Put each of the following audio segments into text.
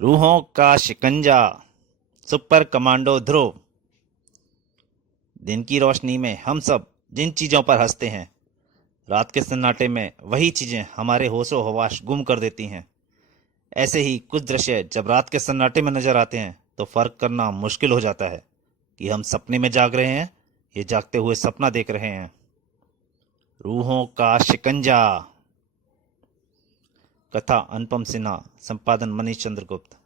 रूहों का शिकंजा। Super commando ध्रुव। दिन की रोशनी में हम सब जिन चीजों पर हंसते हैं, रात के सन्नाटे में वही चीजें हमारे होशो हवास गुम कर देती हैं। ऐसे ही कुछ दृश्य जब रात के सन्नाटे में नजर आते हैं तो फर्क करना मुश्किल हो जाता है कि हम सपने में जाग रहे हैं या जागते हुए सपना देख रहे हैं। रूहों का शिकंजा। कथा अनुपम सिन्हा, संपादन मनीष चंद्रगुप्त।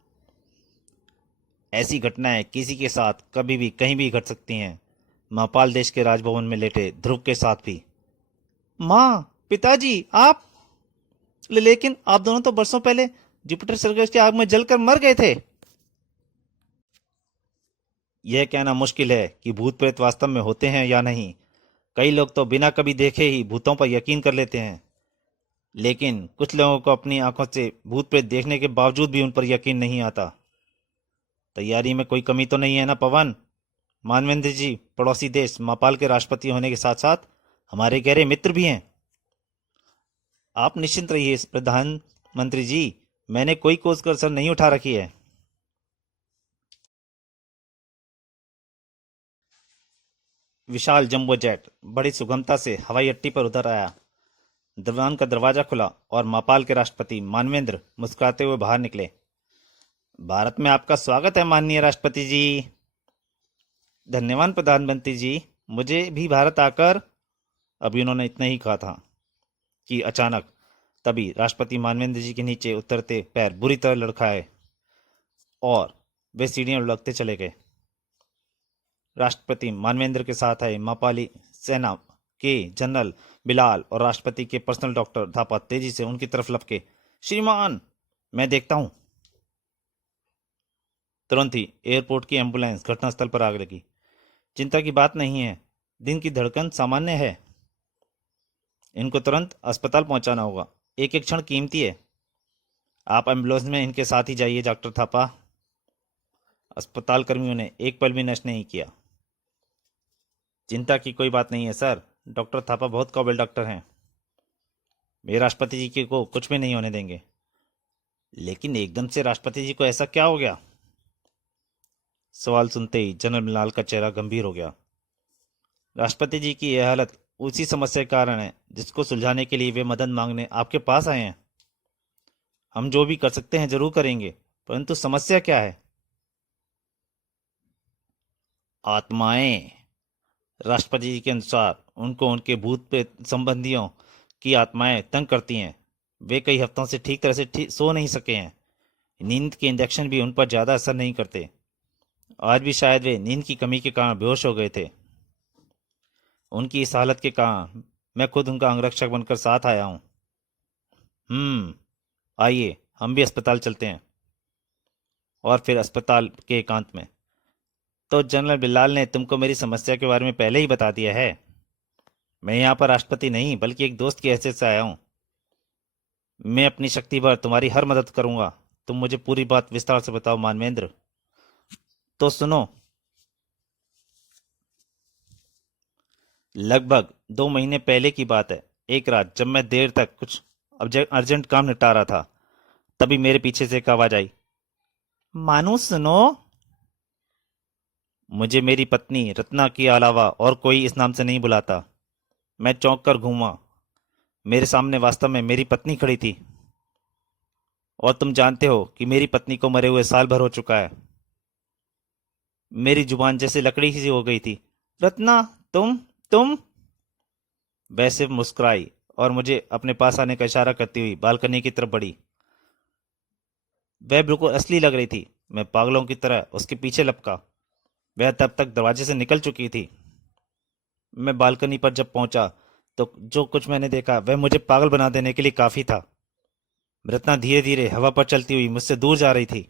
ऐसी घटनाएं किसी के साथ कभी भी कहीं भी घट सकती हैं। महापाल देश के राजभवन में लेटे ध्रुव के साथ भी। माँ, पिताजी, आप। लेकिन आप दोनों तो बरसों पहले जुपिटर सर्कस की आग में जलकर मर गए थे। यह कहना मुश्किल है कि भूत प्रेत वास्तव में होते हैं या नहीं। कई लोग तो बिना कभी देखे ही भूतों पर यकीन कर लेते हैं, लेकिन कुछ लोगों को अपनी आंखों से भूत प्रेत देखने के बावजूद भी उन पर यकीन नहीं आता। तैयारी में कोई कमी तो नहीं है ना पवन? मानवेंद्र जी पड़ोसी देश मापाल के राष्ट्रपति होने के साथ साथ हमारे गहरे मित्र भी हैं। आप निश्चिंत रहिए प्रधानमंत्री जी, मैंने कोई कोस कसर नहीं उठा रखी है। विशाल जंबो जेट बड़ी सुगमता से हवाई अड्डे पर उतर आया। दरवान का दरवाजा खुला और मापाल के राष्ट्रपति मानवेंद्र मुस्कुराते हुए बाहर निकले। भारत में आपका स्वागत है माननीय राष्ट्रपति जी। धन्यवाद प्रधानमंत्री जी, मुझे भी भारत आकर। अभी उन्होंने इतना ही कहा था कि अचानक तभी राष्ट्रपति मानवेंद्र जी के नीचे उतरते पैर बुरी तरह लड़खड़ाए और वे सीढ़ियां लुढ़कते चले गए। राष्ट्रपति मानवेंद्र के साथ आए मापाली सेना के जनरल बिलाल और राष्ट्रपति के पर्सनल डॉक्टर थापा तेजी से उनकी तरफ लपके। श्रीमान, मैं देखता हूं। तुरंत ही एयरपोर्ट की एम्बुलेंस घटनास्थल पर आग लगी। चिंता की बात नहीं है, दिन की धड़कन सामान्य है। इनको तुरंत अस्पताल पहुंचाना होगा, एक एक क्षण कीमती है। आप एम्बुलेंस में इनके साथ ही जाइए डॉक्टर थापा। अस्पताल कर्मियों ने एक पल भी नष्ट नहीं किया। चिंता की कोई बात नहीं है सर, डॉक्टर थापा बहुत काबिल डॉक्टर हैं। वे राष्ट्रपति जी के को कुछ भी नहीं होने देंगे। लेकिन एकदम से राष्ट्रपति जी को ऐसा क्या हो गया? सवाल सुनते ही जनरल बिलाल का चेहरा गंभीर हो गया। राष्ट्रपति जी की यह हालत उसी समस्या के कारण है जिसको सुलझाने के लिए वे मदद मांगने आपके पास आए हैं। हम जो भी कर सकते हैं जरूर करेंगे, परंतु समस्या क्या है? आत्माएं। राष्ट्रपति जी के अनुसार उनको उनके भूत प्रेत संबंधियों की आत्माएं तंग करती हैं। वे कई हफ्तों से ठीक तरह से सो नहीं सके हैं। नींद के इंजेक्शन भी उन पर ज्यादा असर नहीं करते। आज भी शायद वे नींद की कमी के कारण बेहोश हो गए थे। उनकी इस हालत के कारण मैं खुद उनका अंगरक्षक बनकर साथ आया हूं। आइए हम भी अस्पताल चलते हैं। और फिर अस्पताल के एकांत में। तो जनरल बिलाल ने तुमको मेरी समस्या के बारे में पहले ही बता दिया है। मैं यहाँ पर राष्ट्रपति नहीं बल्कि एक दोस्त की हैसियत से आया हूँ। मैं अपनी शक्ति भर तुम्हारी हर मदद करूंगा। तुम मुझे पूरी बात विस्तार से बताओ मानवेंद्र। तो सुनो। लगभग 2 महीने पहले की बात है। एक रात जब मैं देर तक कुछ अर्जेंट काम निपटा रहा था, तभी मेरे पीछे से एक आवाज आई। मानू सुनो। मुझे मेरी पत्नी रत्ना के अलावा और कोई इस नाम से नहीं बुलाता। मैं चौंक कर घूमा। मेरे सामने वास्तव में मेरी पत्नी खड़ी थी। और तुम जानते हो कि मेरी पत्नी को मरे हुए साल भर हो चुका है। मेरी जुबान जैसे लकड़ी सी हो गई थी। रत्ना, तुम। वह सिर्फ मुस्कुराई और मुझे अपने पास आने का इशारा करती हुई बालकनी की तरफ बढ़ी। वह बिल्कुल असली लग रही थी। मैं पागलों की तरह उसके पीछे लपका। वह तब तक दरवाजे से निकल चुकी थी। मैं बालकनी पर जब पहुंचा तो जो कुछ मैंने देखा वह मुझे पागल बना देने के लिए काफी था। रत्ना धीरे धीरे हवा पर चलती हुई मुझसे दूर जा रही थी।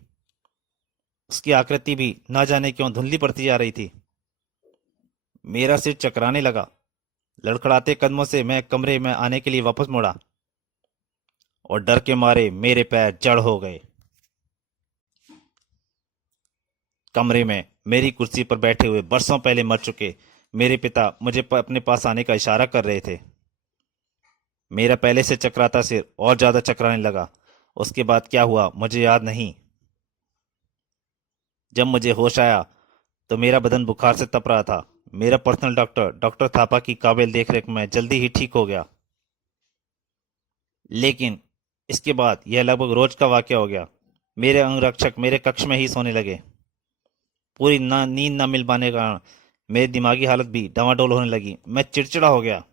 उसकी आकृति भी ना जाने क्यों धुंधली पड़ती जा रही थी। मेरा सिर चकराने लगा। लड़खड़ाते कदमों से मैं कमरे में आने के लिए वापस मुड़ा और डर के मारे मेरे पैर जड़ हो गए। कमरे में मेरी कुर्सी पर बैठे हुए बरसों पहले मर चुके मेरे पिता मुझे अपने पास आने का इशारा कर रहे थे। मेरा पहले से चकराता सिर और ज्यादा चकराने लगा। उसके बाद क्या हुआ मुझे याद नहीं। जब मुझे होश आया तो मेरा बदन बुखार से तप रहा था। मेरा पर्सनल डॉक्टर डॉक्टर थापा की काबिल देखरेख में जल्दी ही ठीक हो गया। लेकिन इसके बाद यह लगभग रोज का वाकया हो गया। मेरे अंगरक्षक मेरे कक्ष में ही सोने लगे। पूरी नींद न मिल पाने के कारण मेरी दिमागी हालत भी डामाडोल होने लगी। मैं चिड़चिड़ा हो गया।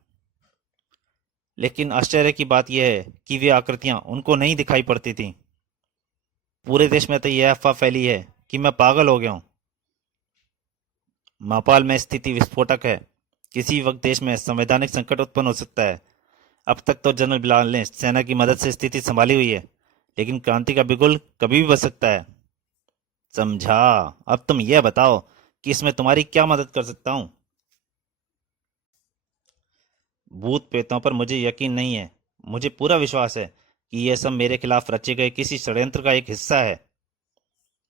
लेकिन आश्चर्य की बात यह है कि वे आकृतियां उनको नहीं दिखाई पड़ती थीं। पूरे देश में तो यह अफवाह फैली है कि मैं पागल हो गया हूं। भोपाल में स्थिति विस्फोटक है। किसी वक्त देश में संवैधानिक संकट उत्पन्न हो सकता है। अब तक तो जनरल बिलाल ने सेना की मदद से स्थिति संभाली हुई है, लेकिन क्रांति का बिगुल कभी भी बच सकता है। समझा। अब तुम यह बताओ कि इसमें तुम्हारी क्या मदद कर सकता हूं। भूत प्रेतों पर मुझे यकीन नहीं है। मुझे पूरा विश्वास है कि यह सब मेरे खिलाफ रचे गए किसी षड्यंत्र का एक हिस्सा है।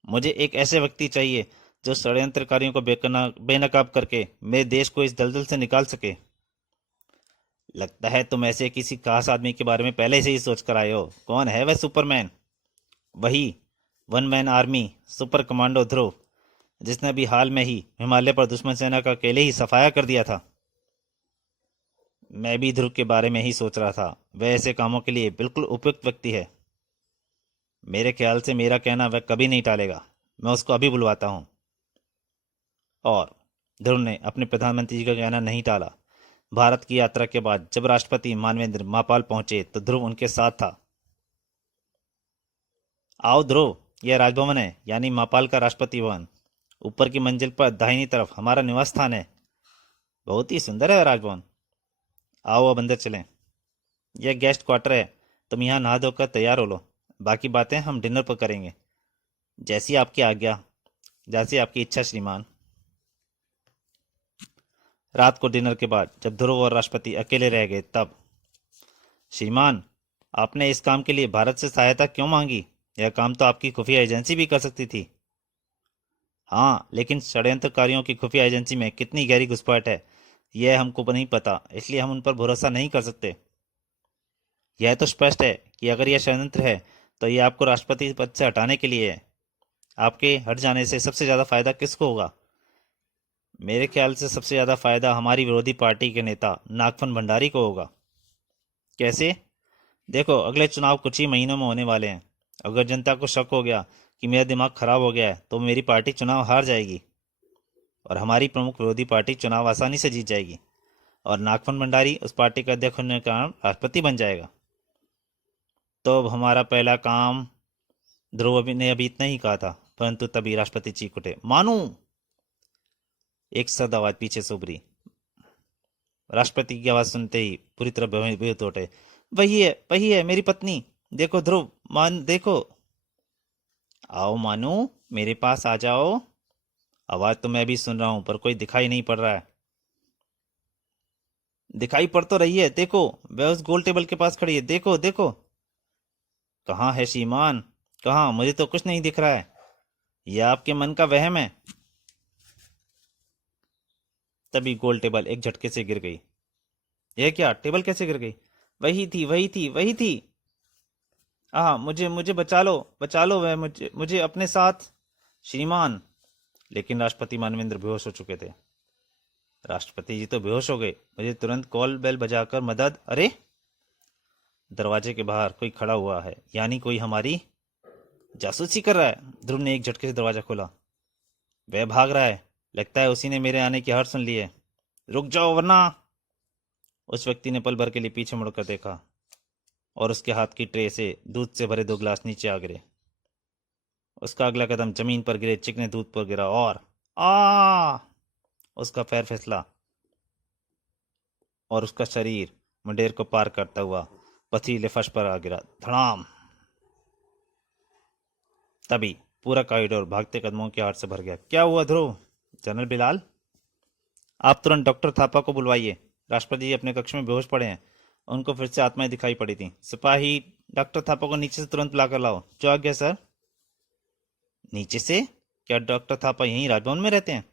मुझे एक ऐसे व्यक्ति चाहिए जो षड्यंत्रकारियों को बेनकाब करके मेरे देश को इस दलदल से निकाल सके। लगता है तुम ऐसे किसी खास आदमी के बारे में पहले से ही सोच कर आए हो। कौन है वह सुपरमैन? वही one man army super commando Dhruv, जिसने अभी हाल में ही हिमालय पर दुश्मन सेना का अकेले ही सफाया कर दिया था। मैं भी ध्रुव के बारे में ही सोच रहा था। वह ऐसे कामों के लिए बिल्कुल उपयुक्त व्यक्ति है। मेरे ख्याल से मेरा कहना वह कभी नहीं टालेगा। मैं उसको अभी बुलवाता हूँ। और ध्रुव ने अपने प्रधानमंत्री जी का कहना नहीं टाला। भारत की यात्रा के बाद जब राष्ट्रपति मानवेंद्र मापाल पहुंचे तो ध्रुव उनके साथ था। आओ ध्रुव, यह राजभवन है, यानी मापाल का राष्ट्रपति भवन। ऊपर की मंजिल पर दाहिनी तरफ हमारा निवास स्थान है। बहुत ही सुंदर है राजभवन। आओ अब अंदर चलें। यह गेस्ट क्वार्टर है। तुम यहाँ नहा धोकर तैयार हो लो। बाकी बातें हम डिनर पर करेंगे। जैसी आपकी आज्ञा, जैसी आपकी इच्छा श्रीमान। रात को डिनर के बाद जब ध्रुव और राष्ट्रपति अकेले रह गए तब, श्रीमान, आपने इस काम के लिए भारत से सहायता क्यों मांगी? यह काम तो आपकी खुफिया एजेंसी भी कर सकती थी। हाँ, लेकिन षड्यंत्रकारियों की खुफिया एजेंसी में कितनी गहरी घुसपैठ है यह हमको नहीं पता, इसलिए हम उन पर भरोसा नहीं कर सकते। यह तो स्पष्ट है कि अगर यह षड्यंत्र है तो यह आपको राष्ट्रपति पद से हटाने के लिए है। आपके हट जाने से सबसे ज्यादा फायदा किसको होगा? मेरे ख्याल से सबसे ज्यादा फायदा हमारी विरोधी पार्टी के नेता नागफन भंडारी को होगा। कैसे? देखो, अगले चुनाव कुछ ही महीनों में होने वाले हैं। अगर जनता को शक हो गया कि मेरा दिमाग खराब हो गया है तो मेरी पार्टी चुनाव हार जाएगी और हमारी प्रमुख विरोधी पार्टी चुनाव आसानी से जीत जाएगी और नागफन भंडारी उस पार्टी का अध्यक्ष होने के कारण राष्ट्रपति बन जाएगा। तो अब हमारा पहला काम, ध्रुव ने अभी इतना ही कहा था, परंतु तभी राष्ट्रपति चीख उठे, मानू! एक सद आवाज पीछे से उभरी। राष्ट्रपति की आवाज सुनते ही पूरी तरह भयभीत उठे। वही है मेरी पत्नी। देखो ध्रुव, मान देखो। आओ मानू, मेरे पास आ जाओ। आवाज तो मैं भी सुन रहा हूं पर कोई दिखाई नहीं पड़ रहा है। दिखाई पड़ तो रही है, देखो, वह उस गोल टेबल के पास खड़ी है। देखो देखो। कहाँ है श्रीमान? कहाँ? मुझे तो कुछ नहीं दिख रहा है। यह आपके मन का वहम है। तभी गोल टेबल एक झटके से गिर गई। यह क्या? टेबल कैसे गिर गई? वही थी। मुझे मुझे बचा लो, वह मुझे अपने साथ। श्रीमान। लेकिन राष्ट्रपति मानवेंद्र बेहोश हो चुके थे। राष्ट्रपति जी तो बेहोश हो गए। मुझे तुरंत कॉल बेल बजाकर मदद। अरे, दरवाजे के बाहर कोई खड़ा हुआ है, यानी कोई हमारी जासूसी कर रहा है। ध्रुव ने एक झटके से दरवाजा खोला। वह भाग रहा है। लगता है उसी ने मेरे आने की हर सुन ली है। रुक जाओ वरना। उस व्यक्ति ने पल भर के लिए पीछे मुड़कर देखा और उसके हाथ की ट्रे से दूध से भरे 2 गिलास नीचे आ गिरे। उसका अगला कदम जमीन पर गिरे चिकने दूध पर गिरा और आ उसका पैर फिसला और उसका शरीर मुंडेर को पार करता हुआ पथरीले फर्श पर आ गिरा। धड़ाम। तभी पूरा कॉरिडोर भागते कदमों के आवाज से भर गया। क्या हुआ ध्रुव? जनरल बिलाल, आप तुरंत डॉक्टर थापा को बुलवाइए। राष्ट्रपति जी अपने कक्ष में बेहोश पड़े हैं। उनको फिर से आत्माएं दिखाई पड़ी थी। सिपाही, डॉक्टर थापा को नीचे से तुरंत बुलाकर लाओ। जो आ गया सर। नीचे से? क्या डॉक्टर थापा यहीं राजभवन में रहते हैं?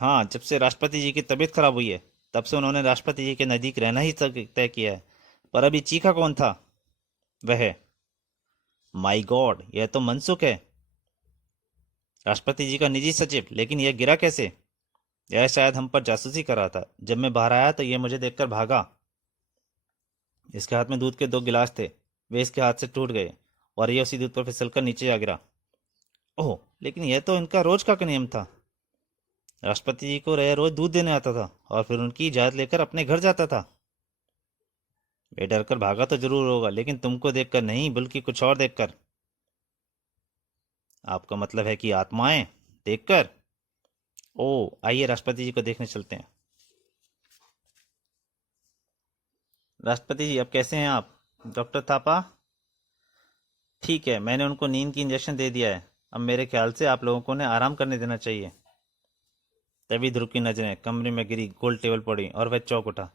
हाँ, जब से राष्ट्रपति जी की तबीयत खराब हुई है तब से उन्होंने राष्ट्रपति जी के नजदीक रहना ही तय किया है। पर अभी चीखा कौन था? वह। माई गॉड, यह तो मनसुख है। राष्ट्रपति जी का निजी सचिव, लेकिन यह गिरा कैसे? यह शायद हम पर जासूसी कर रहा था। जब मैं बाहर आया तो यह मुझे देखकर भागा। इसके हाथ में दूध के 2 गिलास थे, वे इसके हाथ से टूट गए और यह उसी दूध पर फिसलकर नीचे जा गिरा। ओह, लेकिन यह तो इनका रोज का नियम था। राष्ट्रपति जी को यह रोज दूध देने आता था और फिर उनकी इजाजत लेकर अपने घर जाता था। वे डर कर भागा तो जरूर होगा, लेकिन तुमको देखकर नहीं, बल्कि कुछ और देखकर। आपका मतलब है कि आत्माएं देखकर? ओ, आइए राष्ट्रपति जी को देखने चलते हैं। राष्ट्रपति जी, अब कैसे हैं आप? डॉक्टर थापा? ठीक है, मैंने उनको नींद की इंजेक्शन दे दिया है। अब मेरे ख्याल से आप लोगों को उन्हें आराम करने देना चाहिए। तभी ध्रुव की नजरें कमरे में गिरी, गोल टेबल पड़ी और वह चौंक उठा।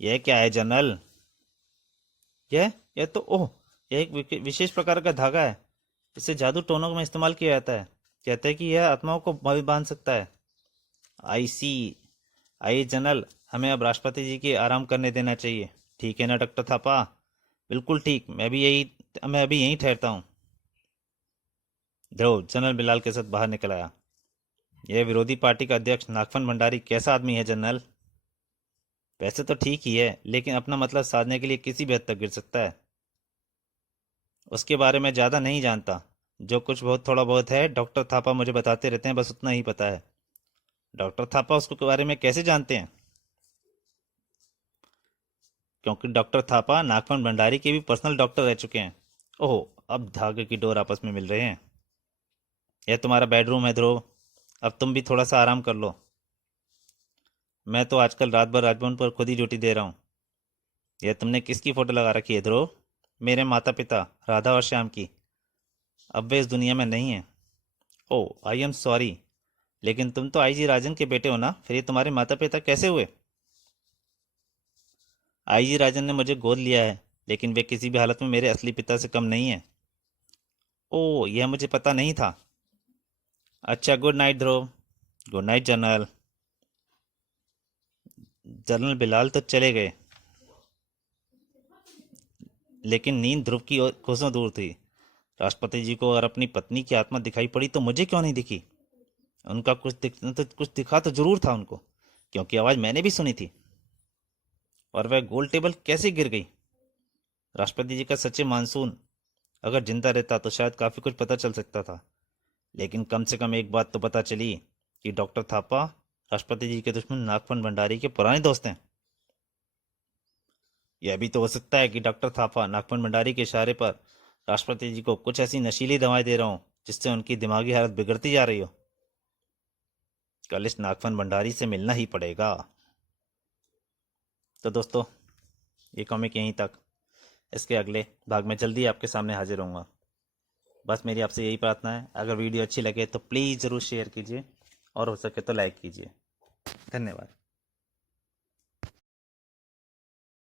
यह क्या है जनरल? यह तो ओह, यह एक विशेष प्रकार का धागा है। इसे जादू टोनों में इस्तेमाल किया जाता है। कहते हैं कि यह आत्माओं को भी बांध सकता है। आई सी। आइए जनरल, हमें अब राष्ट्रपति जी के आराम करने देना चाहिए। ठीक है ना डॉक्टर थापा? बिल्कुल ठीक, मैं अभी यहीं ठहरता हूँ। ध्रुव जनरल बिलाल के साथ बाहर निकल आया। यह विरोधी पार्टी का अध्यक्ष नागफन भंडारी कैसा आदमी है जनरल? वैसे तो ठीक ही है, लेकिन अपना मतलब साधने के लिए किसी भी हद तक गिर सकता है। उसके बारे में ज़्यादा नहीं जानता। जो कुछ बहुत थोड़ा बहुत है डॉक्टर थापा मुझे बताते रहते हैं, बस उतना ही पता है। डॉक्टर थापा उसको के बारे में कैसे जानते हैं? क्योंकि डॉक्टर थापा नागफन भंडारी के भी पर्सनल डॉक्टर रह चुके हैं। ओह, अब धागे की डोर आपस में मिल रहे हैं। यह तुम्हारा बेडरूम है ध्रुव, अब तुम भी थोड़ा सा आराम कर लो। मैं तो आजकल रात भर राजभवन पर खुद ही ड्यूटी दे रहा हूँ। यह तुमने किसकी फोटो लगा रखी है ध्रुव? मेरे माता पिता राधा और श्याम की। अब वे इस दुनिया में नहीं हैं। ओह, आई एम सॉरी, लेकिन तुम तो आईजी राजन के बेटे हो ना, फिर ये तुम्हारे माता पिता कैसे हुए? आईजी राजन ने मुझे गोद लिया है, लेकिन वे किसी भी हालत में मेरे असली पिता से कम नहीं है। ओह, यह मुझे पता नहीं था। अच्छा, good night Dhruv. Good night general. General Bilal तो चले गए, लेकिन नींद ध्रुव की कोसों दूर थी। राष्ट्रपति जी को और अपनी पत्नी की आत्मा दिखाई पड़ी तो मुझे क्यों नहीं दिखी? उनका कुछ दिखा तो जरूर था उनको, क्योंकि आवाज मैंने भी सुनी थी। और वह गोल टेबल कैसे गिर गई? राष्ट्रपति जी का सच्चे मानसून अगर जिंदा रहता तो शायद काफी कुछ पता चल सकता था, लेकिन कम से कम एक बात तो पता चली कि डॉक्टर थापा राष्ट्रपति जी के दुश्मन नागफन भंडारी के पुराने दोस्त हैं। यह भी तो हो सकता है कि डॉक्टर थापा नागफन भंडारी के इशारे पर राष्ट्रपति जी को कुछ ऐसी नशीली दवाएं दे रहा हूं जिससे उनकी दिमागी हालत बिगड़ती जा रही हो। कल इस नागफन भंडारी से मिलना ही पड़ेगा। तो दोस्तों, ये कॉमिक यहीं तक। इसके अगले भाग में जल्दी आपके सामने हाजिर होऊंगा। बस मेरी आपसे यही प्रार्थना है, अगर वीडियो अच्छी लगे तो प्लीज़ ज़रूर शेयर कीजिए और हो सके तो लाइक कीजिए। धन्यवाद।